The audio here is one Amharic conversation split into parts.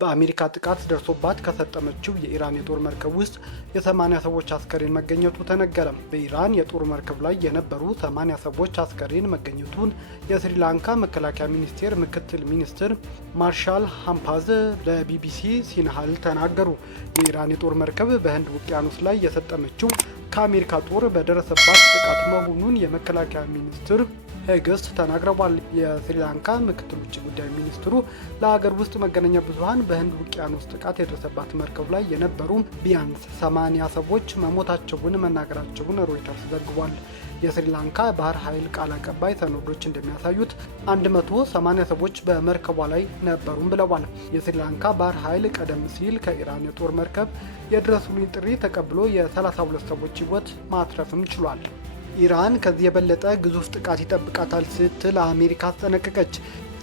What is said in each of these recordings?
በአሜሪካ ጥቃት ደርሶባት ከሰጠመችው የኢራን የጦር መርከብ ውስጥ የ80 ሰዎች አስከሬን መገኘቱ ተነገረ። በኢራን የጦር መርከብ ላይ የነበሩ 80 ሰዎች አስከሬን መገኘቱን የስሪላንካ መከላከያ ሚኒስቴር ምክትል ሚኒስትር ማርሻል ሃምፓዝ ለቢቢሲ ሲንሃል ተናገሩ። የኢራን የጦር መርከብ በህንድ ውቅያኖስ ላይ የሰጠመችው ከአሜሪካ ጦር በደረሰባት ጥቃት መሆኑን የመከላከያ ሚኒስትር ሄግስት ተናግረዋል። የስሪላንካ ምክትል ውጭ ጉዳይ ሚኒስትሩ ለሀገር ውስጥ መገናኛ ብዙሃን በህንድ ውቅያኖስ ጥቃት የደረሰባት መርከብ ላይ የነበሩ ቢያንስ 80 ሰዎች መሞታቸውን መናገራቸውን ሮይተርስ ዘግቧል። የስሪላንካ ባህር ኃይል ቃል አቀባይ ሰነዶች እንደሚያሳዩት 180 ሰዎች በመርከቧ ላይ ነበሩም ብለዋል። የስሪላንካ ባህር ኃይል ቀደም ሲል ከኢራን የጦር መርከብ የድረሱልኝ ጥሪ ተቀብሎ የ32 ሰዎች ህይወት ማትረፍም ችሏል። ኢራን ከዚህ የበለጠ ግዙፍ ጥቃት ይጠብቃታል ስትል አሜሪካ አስጠነቀቀች።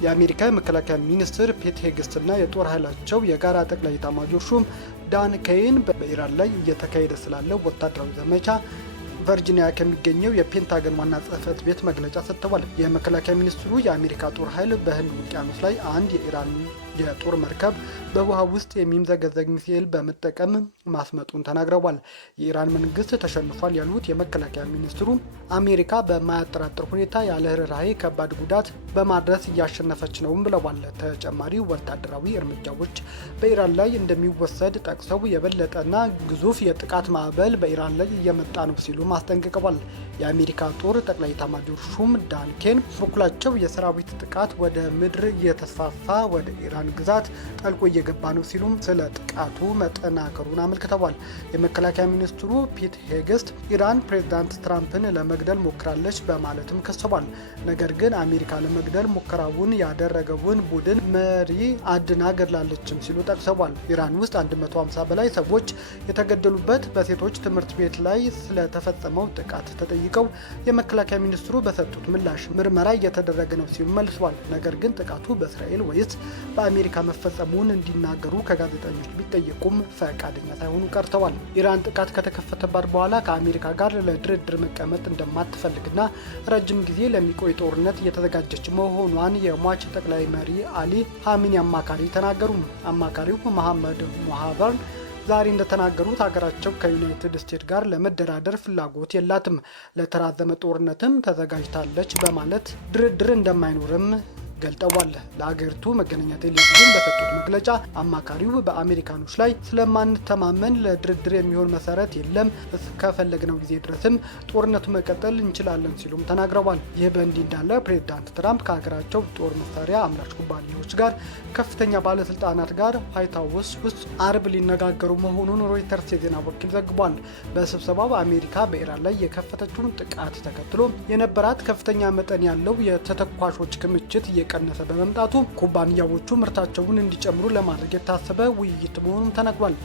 የአሜሪካ የመከላከያ ሚኒስትር ፔት ሄግስትና የጦር ኃይላቸው የጋራ ጠቅላይ ኤታማዦር ሹም ዳን ኬይን በኢራን ላይ እየተካሄደ ስላለው ወታደራዊ ዘመቻ ቨርጂኒያ ከሚገኘው የፔንታገን ዋና ጽሕፈት ቤት መግለጫ ሰጥተዋል። የመከላከያ ሚኒስትሩ የአሜሪካ ጦር ኃይል በህንድ ውቅያኖስ ላይ አንድ የኢራን የጦር መርከብ በውሃ ውስጥ የሚምዘገዘግ ሚሳኤል በመጠቀም ማስመጡን ተናግረዋል። የኢራን መንግስት ተሸንፏል ያሉት የመከላከያ ሚኒስትሩ አሜሪካ በማያጠራጥር ሁኔታ ያለ ርህራሄ ከባድ ጉዳት በማድረስ እያሸነፈች ነውም ብለዋል። ተጨማሪ ወታደራዊ እርምጃዎች በኢራን ላይ እንደሚወሰድ ጠቅሰው የበለጠና ግዙፍ የጥቃት ማዕበል በኢራን ላይ እየመጣ ነው ሲሉ አስጠንቅቀዋል። የአሜሪካ ጦር ጠቅላይ ኤታማዦር ሹም ዳን ኬን በበኩላቸው የሰራዊት ጥቃት ወደ ምድር እየተስፋፋ ወደ ኢራን ግዛት ጠልቆ እየገባ ነው ሲሉም ስለ ጥቃቱ መጠናከሩን አመልክተዋል። የመከላከያ ሚኒስትሩ ፒት ሄግስት ኢራን ፕሬዝዳንት ትራምፕን ለመግደል ሞክራለች በማለትም ከሰዋል። ነገር ግን አሜሪካ ለመግደል ሙከራውን ያደረገውን ቡድን መሪ አድና ገድላለችም ሲሉ ጠቅሰዋል። ኢራን ውስጥ 150 በላይ ሰዎች የተገደሉበት በሴቶች ትምህርት ቤት ላይ ስለተፈጸመው ጥቃት ተጠይቀው የመከላከያ ሚኒስትሩ በሰጡት ምላሽ ምርመራ እየተደረገ ነው ሲሉ መልሰዋል። ነገር ግን ጥቃቱ በእስራኤል ወይስ በአሜሪካ መፈጸሙን እንዲናገሩ ከጋዜጠኞች ቢጠየቁም ፈቃደኛ ሳይሆኑ ቀርተዋል። ኢራን ጥቃት ከተከፈተባት በኋላ ከአሜሪካ ጋር ለድርድር መቀመጥ እንደማትፈልግና ረጅም ጊዜ ለሚቆይ ጦርነት እየተዘጋጀች መሆኗን የሟች ጠቅላይ መሪ አሊ ሀሚኒ አማካሪ ተናገሩ። አማካሪው መሐመድ ሞሃበር ዛሬ እንደተናገሩት ሀገራቸው ከዩናይትድ ስቴትስ ጋር ለመደራደር ፍላጎት የላትም፣ ለተራዘመ ጦርነትም ተዘጋጅታለች በማለት ድርድር እንደማይኖርም ገልጠዋል። ለሀገሪቱ መገናኛ ቴሌቪዥን በሰጡት መግለጫ አማካሪው በአሜሪካኖች ላይ ስለማንተማመን ለድርድር የሚሆን መሰረት የለም፣ እስከፈለግነው ጊዜ ድረስም ጦርነቱ መቀጠል እንችላለን ሲሉም ተናግረዋል። ይህ በእንዲህ እንዳለ ፕሬዝዳንት ትራምፕ ከሀገራቸው ጦር መሳሪያ አምራች ኩባንያዎች ጋር ከፍተኛ ባለስልጣናት ጋር ዋይት ሀውስ ውስጥ አርብ ሊነጋገሩ መሆኑን ሮይተርስ የዜና ወኪል ዘግቧል። በስብሰባው አሜሪካ በኢራን ላይ የከፈተችውን ጥቃት ተከትሎ የነበራት ከፍተኛ መጠን ያለው የተተኳሾች ክምችት እየቀነሰ በመምጣቱ ኩባንያዎቹ ምርታቸውን እንዲጨምሩ ለማድረግ የታሰበ ውይይት መሆኑን ተነግሯል።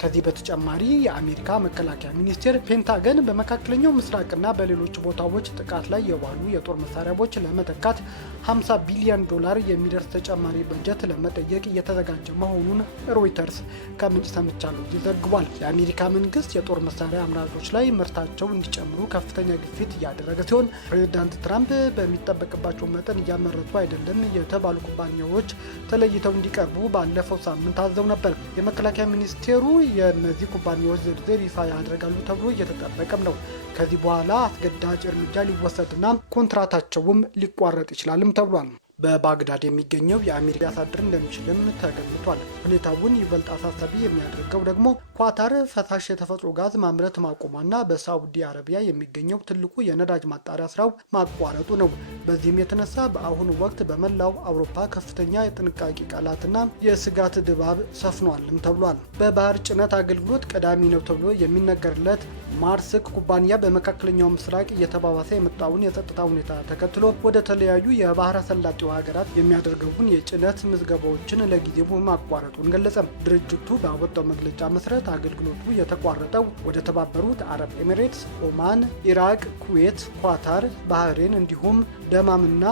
ከዚህ በተጨማሪ የአሜሪካ መከላከያ ሚኒስቴር ፔንታገን በመካከለኛው ምስራቅና በሌሎች ቦታዎች ጥቃት ላይ የዋሉ የጦር መሳሪያዎች ለመተካት $50 ቢሊዮን የሚደርስ ተጨማሪ በጀት ለመጠየቅ እየተዘጋጀ መሆኑን ሮይተርስ ከምንጭ ሰምቻለሁ ዘግቧል። የአሜሪካ መንግስት የጦር መሳሪያ አምራቾች ላይ ምርታቸው እንዲጨምሩ ከፍተኛ ግፊት እያደረገ ሲሆን ፕሬዝዳንት ትራምፕ በሚጠበቅባቸው መጠን እያመረቱ አይደለም የተባሉ ኩባንያዎች ተለይተው እንዲቀርቡ ባለፈው ሳምንት አዘው ነበር። የመከላከያ ሚኒስቴሩ የእነዚህ ኩባንያዎች ዝርዝር ይፋ ያደርጋሉ ተብሎ እየተጠበቀም ነው። ከዚህ በኋላ አስገዳጅ እርምጃ ሊወሰድና ኮንትራታቸውም ሊቋረጥ ይችላልም ተብሏል። በባግዳድ የሚገኘው የአሜሪካ አምባሳደር እንደሚችልም ተገምቷል። ሁኔታውን ይበልጥ አሳሳቢ የሚያደርገው ደግሞ ኳታር ፈሳሽ የተፈጥሮ ጋዝ ማምረት ማቆሟና በሳዑዲ አረቢያ የሚገኘው ትልቁ የነዳጅ ማጣሪያ ስራው ማቋረጡ ነው። በዚህም የተነሳ በአሁኑ ወቅት በመላው አውሮፓ ከፍተኛ የጥንቃቄ ቃላትና የስጋት ድባብ ሰፍኗልም ተብሏል። በባህር ጭነት አገልግሎት ቀዳሚ ነው ተብሎ የሚነገርለት ማርስክ ኩባንያ በመካከለኛው ምስራቅ እየተባባሰ የመጣውን የጸጥታ ሁኔታ ተከትሎ ወደ ተለያዩ የባህረ ሰላጤው ሀገራት የሚያደርገውን የጭነት ምዝገባዎችን ለጊዜው ማቋረጡን ገለጸ። ድርጅቱ ባወጣው መግለጫ መሰረት አገልግሎቱ የተቋረጠው ወደ ተባበሩት አረብ ኤሚሬትስ፣ ኦማን፣ ኢራቅ፣ ኩዌት፣ ኳታር፣ ባህሬን እንዲሁም ደማምና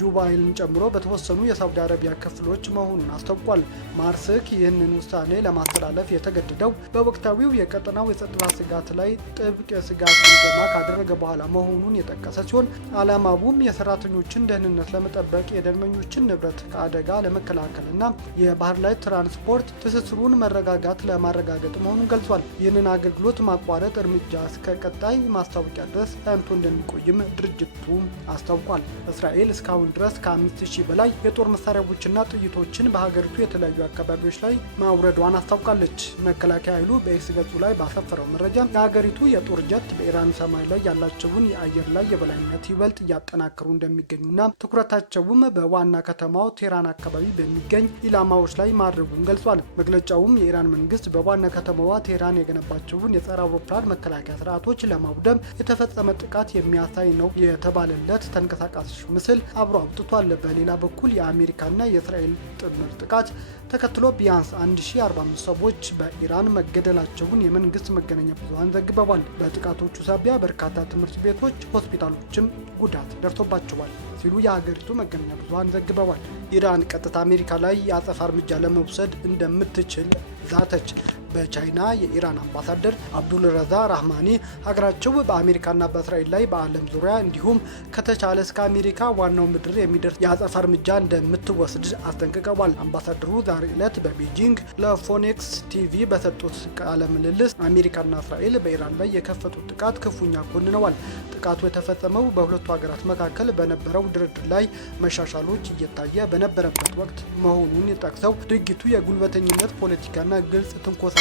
ጁባይልን ጨምሮ በተወሰኑ የሳውዲ አረቢያ ክፍሎች መሆኑን አስታውቋል። ማርስክ ይህንን ውሳኔ ለማስተላለፍ የተገደደው በወቅታዊው የቀጠናው የጸጥታ ስጋት ላይ ጥብቅ የስጋት ግምገማ ካደረገ በኋላ መሆኑን የጠቀሰ ሲሆን ዓላማውም የሰራተኞችን ደህንነት ለመጠበቅ፣ የደንበኞችን ንብረት ከአደጋ ለመከላከልና የባህር ላይ ትራንስፖርት ትስስሩን መረጋጋት ለማረጋገጥ መሆኑን ገልጿል። ይህንን አገልግሎት ማቋረጥ እርምጃ እስከ ቀጣይ ማስታወቂያ ድረስ ጸንቶ እንደሚቆይም ድርጅቱ አስታውቋል። እስራኤል እስካሁን ድረስ ከ5000 በላይ የጦር መሳሪያዎችና ጥይቶችን በሀገሪቱ የተለያዩ አካባቢዎች ላይ ማውረዷን አስታውቃለች። መከላከያ ኃይሉ በኤክስ ገጹ ላይ ባሰፈረው መረጃ የሀገሪቱ የጦር ጀት በኢራን ሰማይ ላይ ያላቸውን የአየር ላይ የበላይነት ይበልጥ እያጠናከሩ እንደሚገኙና ትኩረታቸውም በዋና ከተማው ቴህራን አካባቢ በሚገኝ ኢላማዎች ላይ ማድረጉን ገልጿል። መግለጫውም የኢራን መንግስት በዋና ከተማዋ ቴህራን የገነባቸውን የጸረ አውሮፕላን መከላከያ ስርዓቶች ለማውደም የተፈጸመ ጥቃት የሚያሳይ ነው የተባለለት ተንቀሳቃሽ ምስል አብሮ አውጥቷል። በሌላ በኩል የአሜሪካና የእስራኤል ጥምር ጥቃት ተከትሎ ቢያንስ 1045 ሰዎች በኢራን መገደላቸውን የመንግስት መገናኛ ብዙሃን ዘግበዋል። በጥቃቶቹ ሳቢያ በርካታ ትምህርት ቤቶች፣ ሆስፒታሎችም ጉዳት ደርሶባቸዋል ሲሉ የሀገሪቱ መገናኛ ብዙሃን ዘግበዋል። ኢራን ቀጥታ አሜሪካ ላይ የአጸፋ እርምጃ ለመውሰድ እንደምትችል ዛተች። በቻይና የኢራን አምባሳደር አብዱል ረዛ ራህማኒ ሀገራቸው በአሜሪካና በእስራኤል ላይ በዓለም ዙሪያ እንዲሁም ከተቻለ እስከ አሜሪካ ዋናው ምድር የሚደርስ የአጸፋ እርምጃ እንደምትወስድ አስጠንቅቀዋል። አምባሳደሩ ዛሬ ዕለት በቤጂንግ ለፎኔክስ ቲቪ በሰጡት ቃለ ምልልስ አሜሪካና እስራኤል በኢራን ላይ የከፈቱት ጥቃት ክፉኛ ኮንነዋል። ጥቃቱ የተፈጸመው በሁለቱ ሀገራት መካከል በነበረው ድርድር ላይ መሻሻሎች እየታየ በነበረበት ወቅት መሆኑን ጠቅሰው ድርጊቱ የጉልበተኝነት ፖለቲካና ግልጽ ትንኮሳ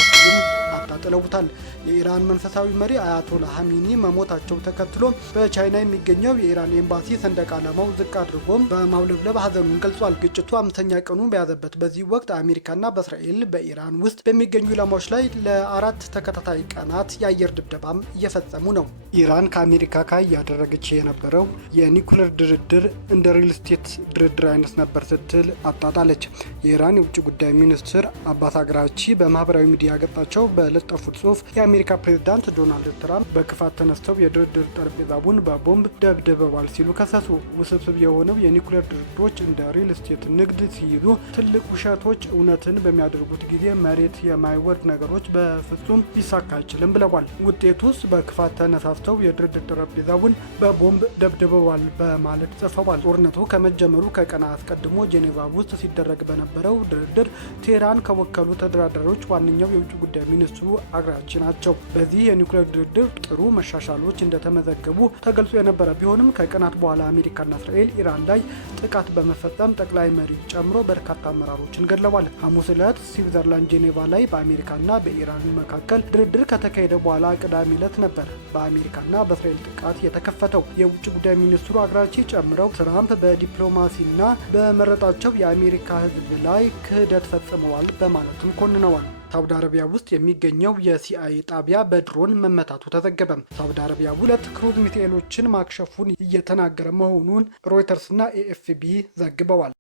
አጣጥለውታል። የኢራን መንፈሳዊ መሪ አያቶላ ሀሚኒ መሞታቸው ተከትሎ በቻይና የሚገኘው የኢራን ኤምባሲ ሰንደቅ ዓላማው ዝቅ አድርጎም በማውለብለብ ሀዘኑን ገልጿል። ግጭቱ 5ኛ ቀኑ በያዘበት በዚህ ወቅት አሜሪካና በእስራኤል በኢራን ውስጥ በሚገኙ ኢላማዎች ላይ ለ4 ተከታታይ ቀናት የአየር ድብደባም እየፈጸሙ ነው። ኢራን ከአሜሪካ ጋር እያደረገች የነበረው የኒኩሌር ድርድር እንደ ሪል ስቴት ድርድር አይነት ነበር ስትል አጣጣለች። የኢራን የውጭ ጉዳይ ሚኒስትር አባስ አግራቺ በማህበራዊ ሚዲያ ገጻቸው በለጠፉት ጽሁፍ የአሜሪካ ፕሬዝዳንት ዶናልድ ትራምፕ በክፋት ተነስተው የድርድር ጠረጴዛውን በቦምብ ደብድበዋል ሲሉ ከሰሱ። ውስብስብ የሆነው የኒኩሌር ድርድሮች እንደ ሪል ስቴት ንግድ ሲይዙ ትልቅ ውሸቶች እውነትን በሚያደርጉት ጊዜ መሬት የማይወርድ ነገሮች በፍጹም ሊሳካ አይችልም ብለዋል። ውጤቱስ በክፋት ተነሳስተው የድርድር ጠረጴዛውን በቦምብ ደብድበዋል በማለት ጽፈዋል። ጦርነቱ ከመጀመሩ ከቀና አስቀድሞ ጄኔቫ ውስጥ ሲደረግ በነበረው ድርድር ቴህራን ከወከሉ ተደራዳሪዎች ዋነኛው የውጭ ጉዳይ ሚኒስትሩ አግራቺ ናቸው። በዚህ የኒውክሌር ድርድር ጥሩ መሻሻሎች እንደተመዘገቡ ተገልጾ የነበረ ቢሆንም ከቀናት በኋላ አሜሪካና እስራኤል ኢራን ላይ ጥቃት በመፈጸም ጠቅላይ መሪው ጨምሮ በርካታ አመራሮችን ገድለዋል። ሐሙስ ዕለት ስዊዘርላንድ ጄኔቫ ላይ በአሜሪካና በኢራን መካከል ድርድር ከተካሄደ በኋላ ቅዳሜ ዕለት ነበር በአሜሪካና በእስራኤል ጥቃት የተከፈተው። የውጭ ጉዳይ ሚኒስትሩ አግራቺ ጨምረው ትራምፕ በዲፕሎማሲና በመረጣቸው የአሜሪካ ሕዝብ ላይ ክህደት ፈጽመዋል በማለትም ኮንነዋል። ሳውዲ አረቢያ ውስጥ የሚገኘው የሲአይኤ ጣቢያ በድሮን መመታቱ ተዘገበ። ሳውዲ አረቢያ 2 ክሩዝ ሚሳኤሎችን ማክሸፉን እየተናገረ መሆኑን ሮይተርስና ኤኤፍፒ ዘግበዋል።